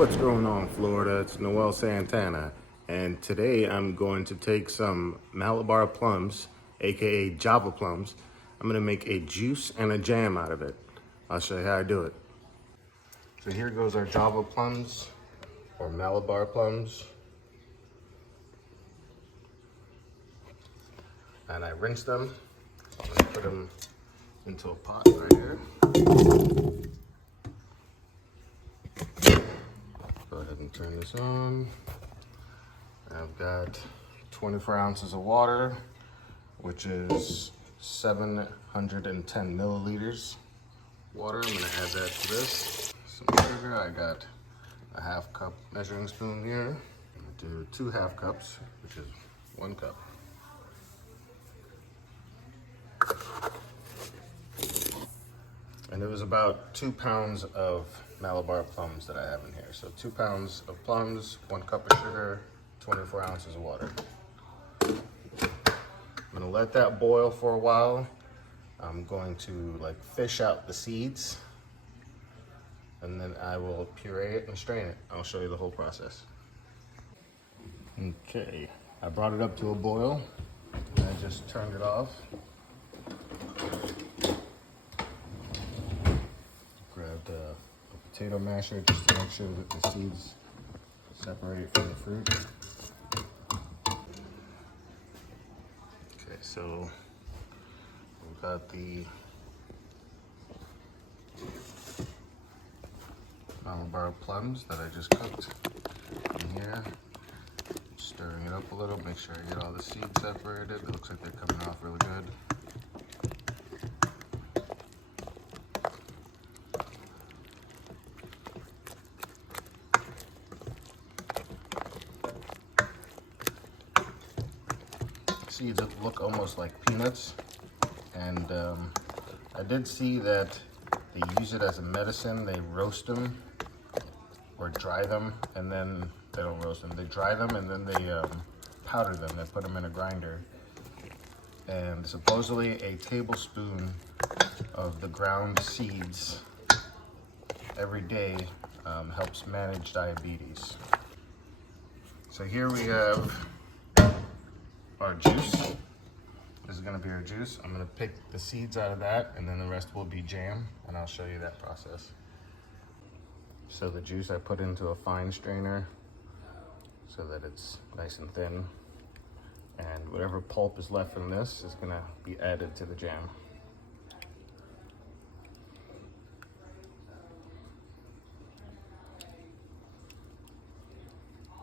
What's going on, Florida? It's Noel Santana, and today I'm going to take some Malabar plums, aka Java plums. I'm going to make a juice and a jam out of it. I'll show you how I do it. So here goes our Java plums, or Malabar plums. And I rinse them. I'm going to put them into a pot right here. Go ahead and turn this on. I've got 24 ounces of water, which is 710 milliliters water. I'm gonna add that to this. Some sugar, I got a half cup measuring spoon here. I'm gonna do 2 half cups, which is 1 cup. And it was about 2 pounds of Malabar plums that I have in here. So 2 pounds of plums, 1 cup of sugar, 24 ounces of water. I'm gonna let that boil for a while. I'm going to fish out the seeds, and then I will puree it and strain it. I'll show you the whole process. Okay, I brought it up to a boil, and I just turned it off. Grabbed a potato masher just to make sure that the seeds separate from the fruit. Okay, so we've got the Malabar plums that I just cooked in here. Stirring it up a little, make sure I get all the seeds separated. It looks like they're coming off really good. Seeds look almost like peanuts, and I did see that they use it as a medicine. They roast them or dry them, and then they don't roast them. They dry them and then they powder them. They put them in a grinder, and supposedly a tablespoon of the ground seeds every day helps manage diabetes. So here we have our juice. This is gonna be our juice. I'm gonna pick the seeds out of that, and then the rest will be jam, and I'll show you that process. So the juice I put into a fine strainer so that it's nice and thin, and whatever pulp is left from this is gonna be added to the jam.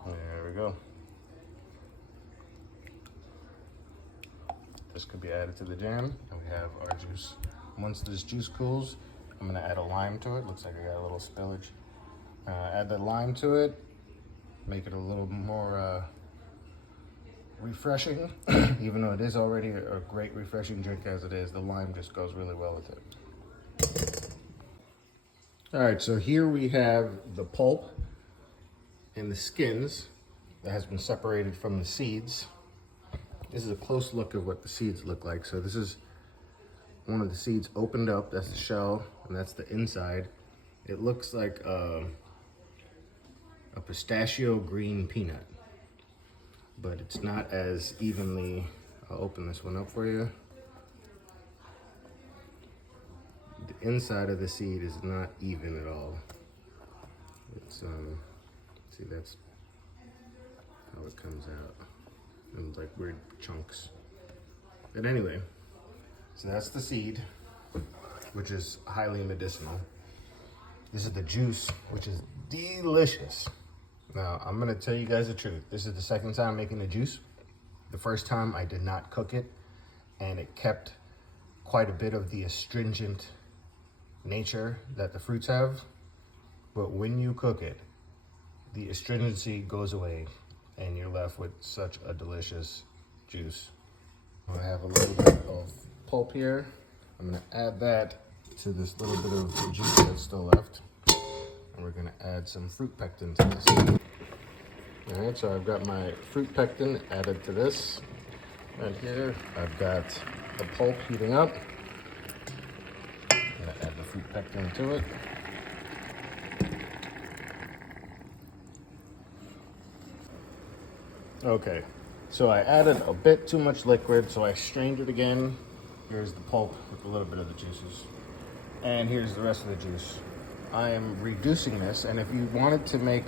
There we go. This could be added to the jam, and we have our juice. Once this juice cools, I'm gonna add a lime to it. Looks like I got a little spillage. Add the lime to it, make it a little more refreshing. Even though it is already a great refreshing drink as it is, the lime just goes really well with it. All right, so here we have the pulp and the skins that has been separated from the seeds. This is a close look of what the seeds look like. So this is one of the seeds opened up. That's the shell, and that's the inside. It looks like a pistachio green peanut, but it's not as evenly. I'll open this one up for you. The inside of the seed is not even at all. It's see, that's how it comes out. And like weird chunks. But anyway, so that's the seed, which is highly medicinal. This is the juice, which is delicious. Now, I'm gonna tell you guys the truth. This is the second time making the juice. The first time I did not cook it, and it kept quite a bit of the astringent nature that the fruits have. But when you cook it, the astringency goes away, and you're left with such a delicious juice. I have a little bit of pulp here. I'm gonna add that to this little bit of juice that's still left. And we're gonna add some fruit pectin to this. All right, so I've got my fruit pectin added to this. Right here, I've got the pulp heating up. I'm gonna add the fruit pectin to it. Okay, so I added a bit too much liquid, so I strained it again. Here's the pulp with a little bit of the juices. And here's the rest of the juice. I am reducing this, and if you wanted to make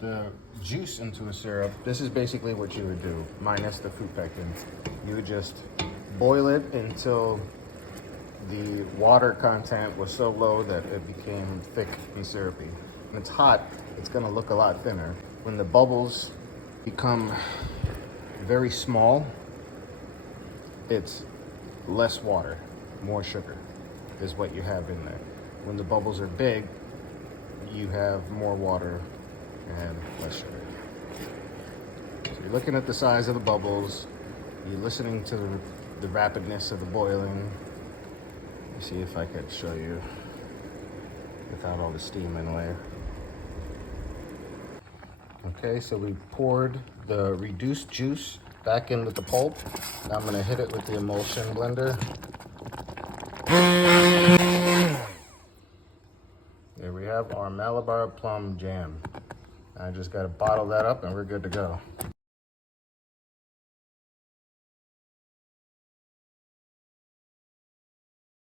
the juice into a syrup, this is basically what you would do, minus the fruit pectin. You would just boil it until the water content was so low that it became thick and syrupy. When it's hot, it's gonna look a lot thinner. When the bubbles become very small, it's less water, more sugar is what you have in there. When the bubbles are big, you have more water and less sugar. So you're looking at the size of the bubbles, you're listening to the rapidness of the boiling. Let me see if I could show you without all the steam in the way. Okay, so we poured the reduced juice back in with the pulp. Now I'm gonna hit it with the emulsion blender. There we have our Malabar plum jam. I just gotta bottle that up and we're good to go.